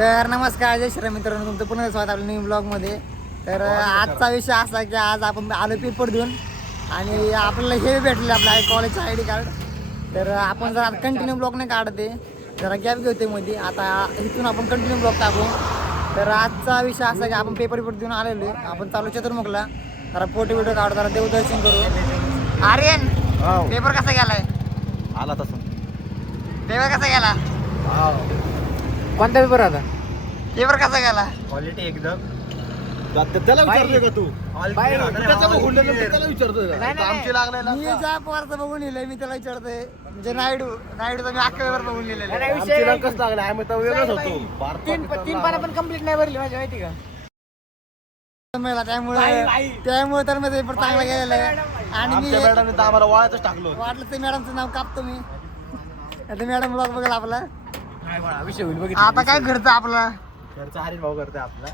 तर नमस्कार जय श्री मित्रांनो, तुमचं पुन्हा स्वागत आपल्या न्यू ब्लॉगमध्ये. तर आजचा विषय असा की आज आपण आलो पेपर देऊन आणि आपल्याला हे भेटले आपल्या कॉलेजचं ID कार्ड. तर आपण जर कंटिन्यू ब्लॉग नाही काढते, जरा गॅप घेते मध्ये. आता इथून आपण कंटिन्यू ब्लॉग टाकू. तर आजचा विषय असा की आपण पेपर देऊन आलेलो आहे. आपण चालू चतुर्मुखला जरा फोटो बिटो काढू, जरा देवदर्शन करू. आर्यन पेपर कसा गेलाय? आला तसं पेपर कसा गेला? कोणता पेपर आता? पेपर कसा गेला? क्वालिटी एकदम. त्याला विचारतोय का तू? त्याला विचारतोय का? आमची लागलाय मी ज्या पोराचं बघून लिहिलंय मी त्याला विचारतोय. म्हणजे नायडूचा मी अख्खा पेपर बघून लिहिलेलं आहे. आमची रंगच लागलाय. आम्ही तर वेगळंच होतो. तीन पानं पण कंप्लीट नाही भरली माझी, माहिती का? त्यामुळे तर माझा पेपर चांगला गेलेला आहे. आणि मी मॅडमने तर आम्हाला वाळायच टाकलो. वाटलं ते मॅडमचं नाव कापतो मी. आता मॅडम ब्लॉग बघाल आपला. विषय होईल बघ. आता काय घरचं आपला घरचा हरीण भाऊ करतोय आपला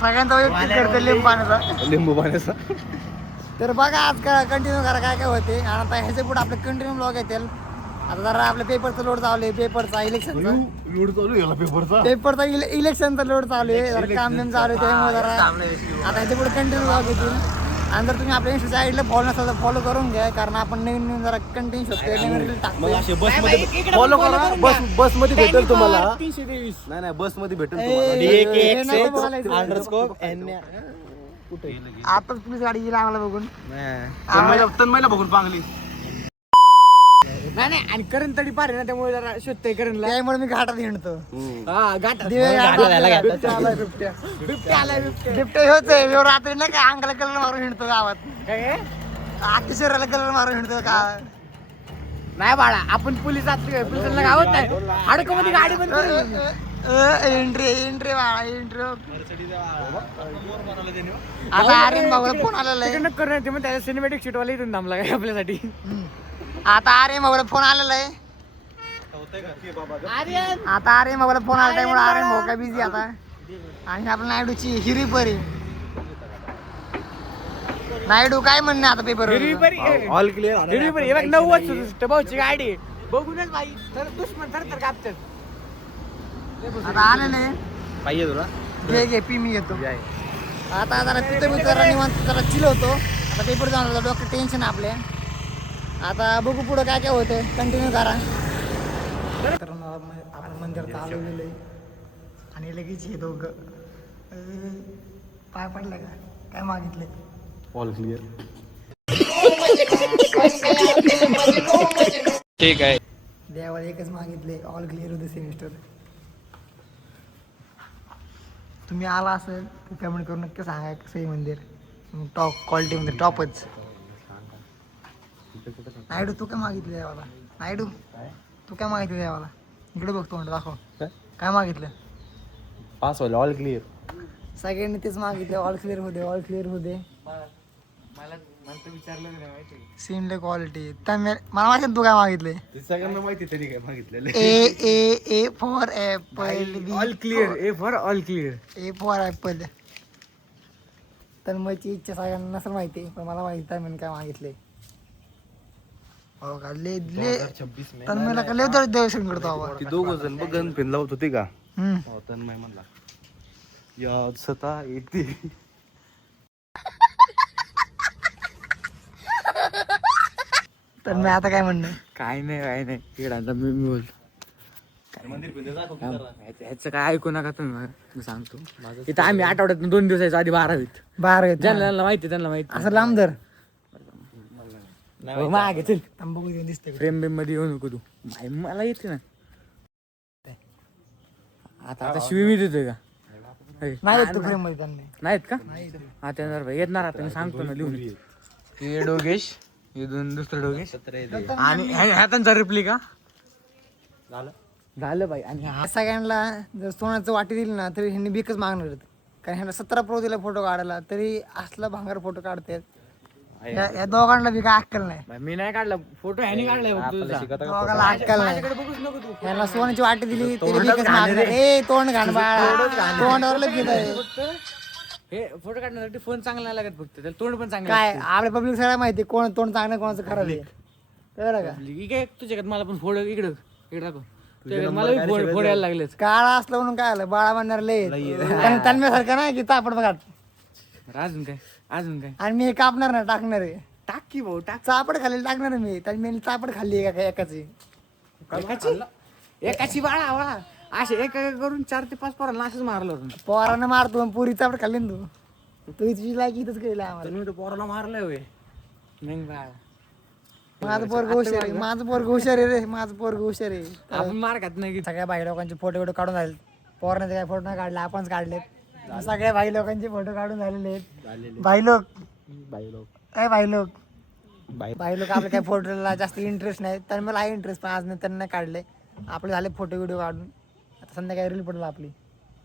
सगळ्यांचा वैयक्तिक करतो लिंबू पाण्याचा. लिंबू पाण्याचा. तर बघा आज कंटिन्यू करा काय काय होते. आणि आता ह्याच्या पुढे आपले कंटिन्यू ब्लॉग येतील. आता जरा आपल्या पेपरचं लोड चालू आहे, पेपरचा इलेक्शनचा लोड चालू आहे पेपरचा. पेपरचा इलेक्शनचा लोड चालू आहे. जरा काम बिम चालू आहे त्यामुळे जरा आता ह्याच्या पुढे कंटिन्यू ब्लॉग येतील. आणि जर तुम्ही आपल्या इंस्टाच्या आयडीला फॉलो नसाल तर फॉलो करून घ्या, कारण आपण नवीन जरा कंटिन्यू शकतो, नवीन रील टाकतो. बस मध्ये फॉलो करा. बस मध्ये भेटेल तुम्हाला 323. नाही बस मध्ये भेटेल आता तुम्ही गाडी येईल आम्हाला बघून. तन्मयला बघून पांगली. नाही आणि करण तरी पार आहे ना, त्यामुळे जरा शोधतोय करणला. त्यामुळे मी घाटात हिंडतो. घाटात बिबटे होते रात्री नाही का अंगाला कलर मारून हिंडतो गावात. काय आखी शरीराला कलर मारून हिंडतो का? नाही बाळा, आपण पोलिसांना गावत नाही. अडकमध्ये गाडी बंद करू. एंट्री बाळा एंट्री. आता आर्यन भाऊला फोन आलेला आहे. करणार ते मग त्याला सिनेमॅटिक शूट वाला इथून थांबला काय आपल्यासाठी. आता आर्यन भाऊला फोन आलेला आहे. आता आर्यन भाऊला फोन आला त्यामुळे आर्यन भाऊ काय बिझी आता. आणि आपल्या नायडूची हिरी परी. नायडू काय म्हणणे आता पेपर ऑल क्लिअर. 90 भाऊची गाडी बघूनच भाई तर दुश्मन तर कापतात. आता आलेले पाहिजे तुला घे पी मी येतो. आता जरा तिथं जरा निवांत जरा चिल होतो. आता पेपर जाणार डॉक्टर टेन्शन आपल्या. आता बघू पुढं काय काय होते, कंटिन्यू करा. तर आपण मंदिरात आलेलं आहे आणि लगेच हे दोघं पाय पडलं का काय मागितले? All clear. ठीक आहे. देवाला एकच मागितले, ऑल क्लिअर होते सेमिस्टर. तुम्ही आला असेल तर कमेंट करून नक्की सांगा कसं आहे मंदिर. टॉप क्वालिटीमध्ये टॉपच. नायडू तू काय मागितलं देवाला? नायडू तू काय मागितलं देवाला? इकडे बघतो म्हणतो, दाखव काय मागितलं. पास व्हायला ऑल क्लिअर. सगळ्यांनी तेच मागितलं, ऑल क्लिअर होते ऑल क्लिअर होते. मला विचारलं नाही माहिती. सीनले क्वालिटी मला माहिती तू काय मागितले. सगळ्यांना माहिती तरी काय मागितलेलं. A for apple. All clear. A for all clear. A for apple. तर माझी इच्छा सगळ्यांना नसेल माहिती, पण मला माहिती आहे मी काय मागितले. हो का ले 26 मे तन्मयला का लय दर्शन करतो बाबा. ती दोघ जण बघ गन पेन लावत होते का. हम्म. तन्मय म्हणला या सता येते. तर मी आता काय म्हणणं काय नाही इकडे मी बोल. ह्याचं काय ऐकू नका तुम्ही, मी सांगतो. इथं आम्ही आठवड्यात 2 दिवसाच्या आधी 12वीत. बाहेर ज्यांना माहिती त्यांना माहिती. असं लांब धर मागे चल. बघू दिसते फ्रेम बिम मध्ये येऊ नको तू. मला येते ना आता शिवी मी देतोय का? नाही तू फ्रेम मध्ये त्यांनी नाहीत का? हा त्यांना येणार आता मी सांगतो ना लिहून. हे डोगेश, हे दुसरं डोगेश आणि ह्या त्यांचा रिप्ली का झालं बाई. आणि सगळ्यांना जर सोन्याचं वाटी दिली ना तरी ह्यांनी बिकच मागणार आहेत. कारण ह्यांना 17 प्रो दिला फोटो काढायला, तरी असला भांगार फोटो काढतात. या दोघांना बी काय अक्कल नाही. मी नाही काढला फोटो, ह्यानी काढलाय. दोघांना अक्कल नाही. बघूच नको तू. ह्यांना सोन्याची वाटी दिली तरी बिकच मागणार. ए तोंड घाण बाळा, तोंडावर घेत आहे. हे फोटो काढण्यासाठी फोन चांगला नाही लागत, फक्त त्याला तोंड पण चांगलं काय आपल्या पब्लिक सगळ्या माहिती कोण तोंड चांगलं कोणाचं खराब आहे. कळलं का? काय तुझ्याकडे मला पण फोटो इकडं दाखव. मला फोड यायला लागलेच. काळा असलं म्हणून काय आलं बाळा म्हणणार लय तन्म्यासारखं नाही की चापड बघा अजून काय आणि मी हे कापणार ना टाकणार आहे टाक की भाऊ टाक. चापड खाल्ली टाकणार आहे मी तर मी चापड खाल्ली एकाची एकाची बाळा असे एक करून 4 ते 5 पोरांना असंच मारलं होतं. पोरानं मारतो पण पुरी चापड खाल्ली ना तू तुझी लायकी इथंच केलं आम्हाला मी पोराला मारलंय होय. नाही बाळा माझं पोरग हुशार आहे माझं पोरग हुशार आहे रे माझं पोरग हुशार आहे आपण मार खात नाही. सगळ्या भाई लोकांचे फोटो बिटो काढून झाले पोरांचे काय फोटो नाही काढले आपणच काढलेत सगळ्या भाई लोकांचे फोटो काढून झालेले आहेत भाई लोक आपले काही फोटोला जास्त इंटरेस्ट नाही तर मला आहे इंटरेस्ट पण आज नाही त्यांना काढले आपले झाले फोटो व्हिडिओ काढून आता संध्याकाळी रील पडला आपली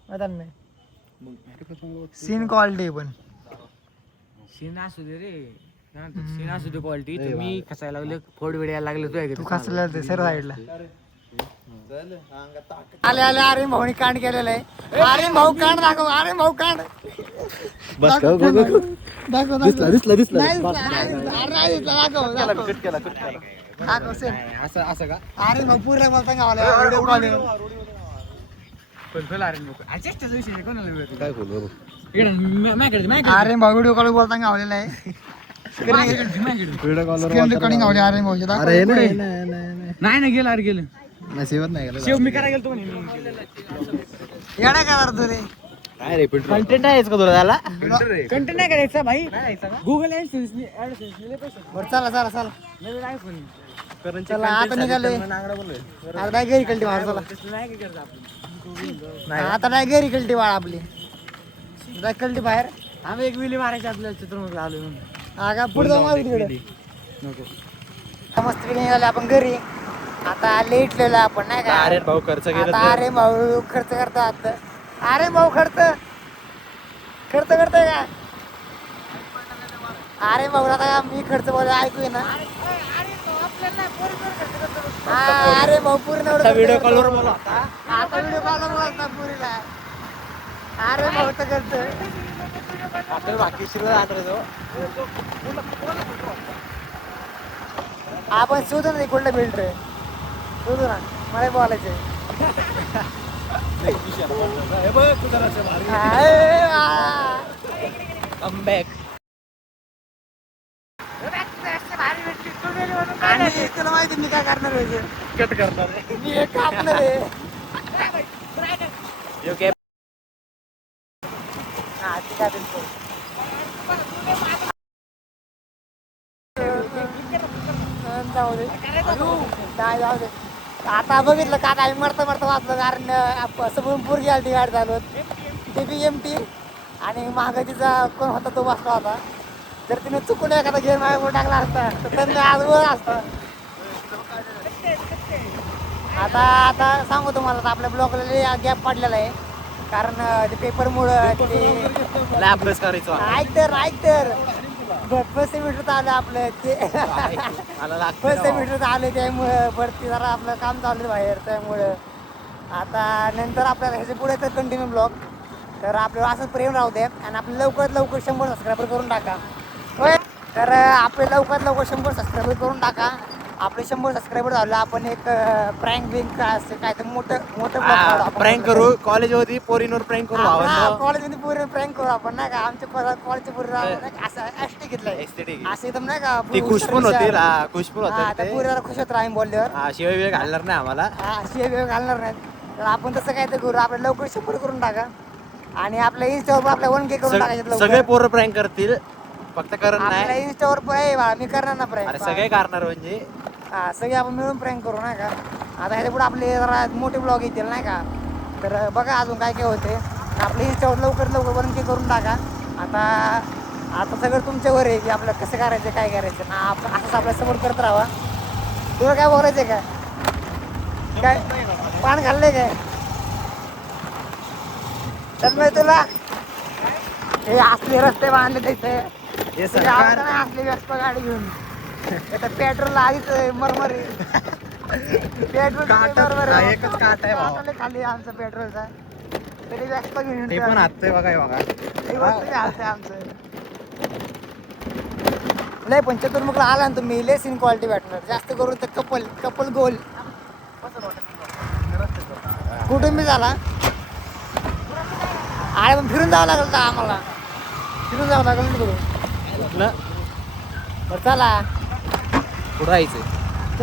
त्यांना सीन क्वालिटी पण सीन असू दे रे सीन असू दे क्वालिटी. तुम्ही कसायला लागले फोड वेळ लागले तू कसला ते सर साईडला आले अरे भाऊनी कांड केलेलं आहे अरे भाऊ कांड दाखव अरे भाऊ कांड बस दाखव दिसला दाखव सर असं का अरे भाऊ पूर्ण बोलता गावाला व्हिडिओ कॉल काय बोलू अरे भाऊ व्हिडिओ कॉल बोलता गावलेला आहे व्हिडिओ कॉल स्क्रीन रेकॉर्डिंग गावली अरे भाऊची दाखव. अरे नाही गेलं अरे गेलं नशिबात नाही गेलं. शेव मी करायला गेलो येडा काय करतो रे काय रे फिल्टर कंटेंट आहेच का तुला त्याला कंटेंट नाही करायचा भाई गुगल बरं चला चला आता निघाले आता नाही घरी कल्टी वाढ चला आता नाही घरी कल्टी वाढ आपली जाय कल्टी बाहेर आम्ही एक विली मारायची आपल्याला चित्रमधला आलो म्हणून. हा का पुढे जाऊ मारू तिकडे मस्त निघाले आपण घरी आता लेटलेलो आपण नाही का अरे भाऊ खर्च आता अरे भाऊ खर्च करतात अरे भाऊ खर्च करतोय का अरे भाऊ आता मी खर्च बोल ऐकू ना अरे भाऊ पूर्ण व्हिडिओ कॉलवर बोला आता व्हिडिओ कॉलवर बोलता पुरीला अरे भाऊ तर करतोय आपल्याला बाकी शिल्लक आपण शोधू ना कुठलं बिल्डर आहे शोधू ना मला बोलायचंय आणि तुला माहिती मी काय करणार आहे कट करणार मी हे कापणार आहे हा ठीक आहे बिलकुल जाऊ दे जाऊ दे आता बघितलं का आता आम्ही मरता वाचलं कारण समोरून पोरगी आली गाडी झालो ते BMT आणि मागं तिचा कोण होता तो बसला होता जर तिने चुकून एखादा गेम मागे टाकला असता तर त्यांना आज वर असता आता सांगू तुम्हाला आता आपल्या ब्लॉकला गॅप पडलेला आहे कारण ते पेपरमुळं ते अभ्यास करायचो ऐक तर फर्स्ट सेमिस्टर आलं आपलं ते फर्स्ट सेमिस्टर आले त्यामुळं भरती जरा आपलं काम चालू आहे बाहेर त्यामुळं आता नंतर आपल्याला ह्याच्या पुढे तर कंटिन्यू ब्लॉग तर आपल्याला असंच प्रेम राहू दे आणि आपलं लवकरात लवकर 100 सबस्क्रायबर करून टाका होय तर आपले लवकरात लवकर 100 सबस्क्रायबर करून टाका आपले 100 सबस्क्रायबर झालं आपण एक प्रँक बिंक काय असते काय तर मोठं प्रँक करू कॉलेजमध्ये पोरींवर प्रँक करू कॉलेजमध्ये पूर्ण प्रँक करू आपण नाही का आमच्या कॉलेजचे पूर्ण असं एसटी घेतलंय असं एकदम नाही का ती खुश पण होतील खुश पण हा त्या पुरीला खुश होत राहील बोलल्यावर शिवाय वेळ घालणार नाही आम्हाला हा शिवाय घालणार नाहीत तर आपण तसं काय तर करू आपल्या लवकर 100 करून टाका आणि आपल्या इंस्टावर आपल्या 1K करून टाकायचं सगळे पोरं प्रँक करतील फक्त करत आपल्या नाही इंस्टावर मी करणार ना प्रँक अरे सगळे करणार म्हणजे हा सगळे आपण मिळून प्रँक करू नाही का आता ह्याच्या पुढे आपले जरा मोठे ब्लॉग येतील नाही का तर बघा अजून काय काय होते आपल्या इंस्टावर लवकर 1K करून टाका आता सगळं तुमच्यावर आहे की आपलं कसं करायचं काय करायचं ना आपण असंच आपल्या सपोर्ट करत राहा तुला काय बोलायचं काय पान खाल्लंय काय तर तुला हे असले रस्ते बांधले तिथे असली व्यस्त गाडी घेऊन पेट्रोल आधीच मरमर पेट्रोल एकच काट आहे खाली आमचं पेट्रोलचा तरी व्यस्त घेऊन ते पण हाततोय बघा आमचं लय पण चतुर्मुखला आला ना तुम्ही लय सीन क्वालिटी भेटणार जास्त करून तर कपल गोल कुटुंबी झाला. अरे पण फिरून जावं लागेल तर आम्हाला, फिरून जावं लागेल ना तिकडून. बरं चला. कुठं जायचंय?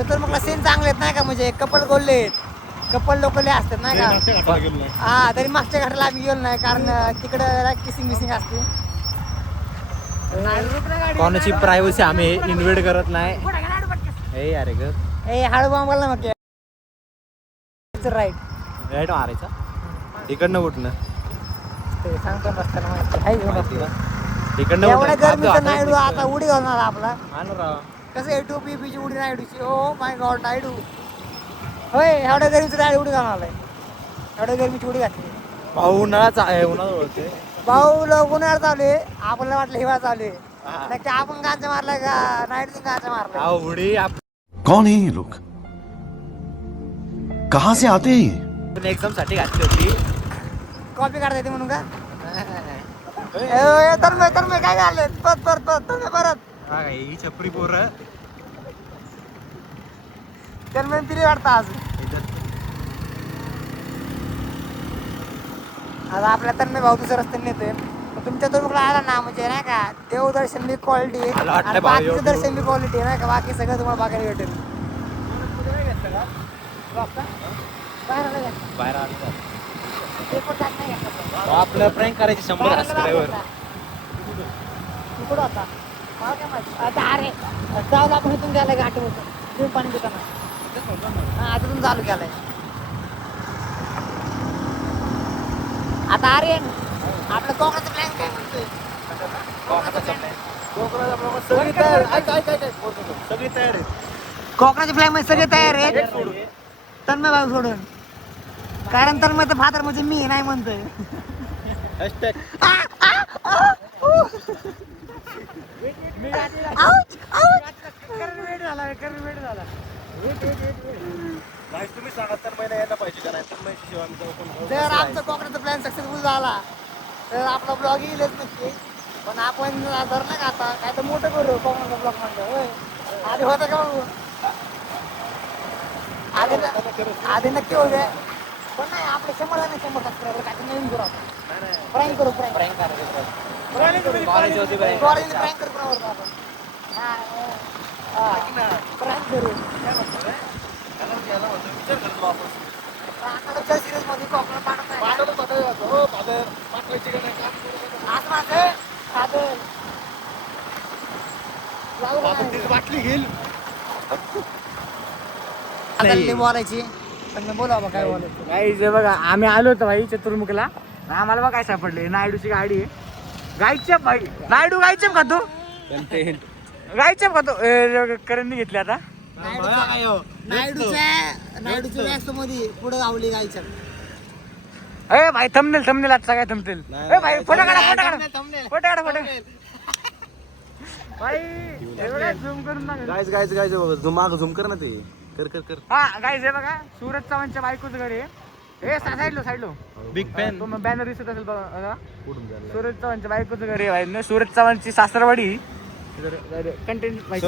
तर मग सीन चांगले आहेत नाही का, म्हणजे कपल गोल्ले आहेत, कपल लोकले असतात नाही का. हा तरी मागच्या घाटाला आम्ही गेलो नाही, कारण तिकडं किसिंग मिसिंग असते. कोणाची प्रायव्हसी आम्ही इन्व्हेड करत नाही. ए अरे ग ए हळू बोला मग. राईट राईट मारायचा इकडनं कुठनं ते सांगतो रस्त्याला माहिती आहे घेऊन माहिती बसला. का? इकडनं एवढ्या कुठनं? गरमीचं नायडू आता उडी घालणार आपला. हा ना राव. कसं A2 बीची उडी नायडूची. Oh my God Naidu. होय एवढ्या गरमीचं नायडू उडी घालणार आहे. एवढ्या गरमीची उडी घातली. उन्हाळाच आहे उन्हाळा ओळखते. भाऊ लोक उन्हाळ्यात चालू आहे, आपल्याला वाटलं हिवाळा चालू आहे. नक्की आपण गांजा मारलाय का नायडूने गांजा मारलाय. उडी कौन है ये लोग, कहाँ से आते हैं ये? आपण एक्झाम साठी घातली होती. कॉपी काढता येते म्हणून का. तर काय झालं परत हा काय ही छपरी पोरं तर तिने वाटतं आज. आता आपल्या तन्मय भाऊ दुसऱ्या रस्त्याने नेतोय. तुमच्या तुरुकडे आला ना म्हणजे नाही का, देवदर्शन बी क्वालिटी मला वाटतं आणि भाऊ बाकीचं एवढं- दर्शन बी क्वालिटी नाही का, बाकी सगळं तुम्हाला बघायला भेटेल. बाहेर आलं ते पण जात नाही घेतलं. आपलं प्रँक करायची 100 सबस्क्रायबर. तू कुठं होता? मला काय माहिती. आता अरे जाऊ आपण इथून गेलाय घाट होतं तुम्ही पाणी देताना. हा आता तुम्ही चालू केलाय. आता अरे आपलं कोकणाचं प्लॅन काय म्हणतोय. सगळी तयार सगळी तयार आहे. कोकणाचे प्लॅन मध्ये सगळे तयार आहेत तन्मय भाऊ सोडून, कारण तन्मयचं फादर म्हणजे मी नाही म्हणतोय. हॅशटॅग तुम्ही सांगा तर महिना यायला पाहिजे का नाही तर महिन्याची सेवा आम्ही जाऊ पण जर आमचा कोकणाचा प्लॅन सक्सेसफुल झाला तर आपला ब्लॉग येईलच नक्की. पण आपण धरलं का आता काय तर मोठं करू कोकणाचा ब्लॉग म्हणलं. होय आधी होतं का बघू, आधी नक्की होऊ दे. पण नाही आपले 100 सबस्क्रायबर काय तर नवीन करू आपण. प्रँक करू प्रँक प्रँक करायचं. प्रँक करू कोणावर आपण. प्रँक करू सिरीज मध्ये कोकण पाडत नाही. असं माझं साधं. जाऊ का नाही? बाटली घेईल आता लई बोलायची पण बोला बा काय बोलायचं. गाईज बघा आम्ही आलो होतो भाई चतुर्मुखला. आम्हाला बघा काय सापडले, नायडूची गाडी आहे. गायचेप भाई नायडू गायचेप खातो. गायचेप खातो. करणनी घेतली आता. नायडूच्या जास्त मध्ये पुढे गावली गायच्या. ए भाई थंबनेल आजचा काय थंबनेल. ए भाई फोटो काढा भाई झूम करून ना. गायच माग झूम कर ना ते कर हा गाईज हे बघा सूरज चव्हाणच्या बायकोचं घर आहे. हे साईडलो बिग फॅन तो बॅनर दिसत असेल बघा. सूरज चव्हाणच्या बायकोचं घर आहे भाई. सूरज चव्हाणची सासरवाडी. कंटेंट नाही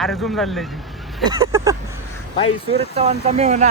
अरे झूम झालेली भाई. सूरज चव्हाणचा मेहना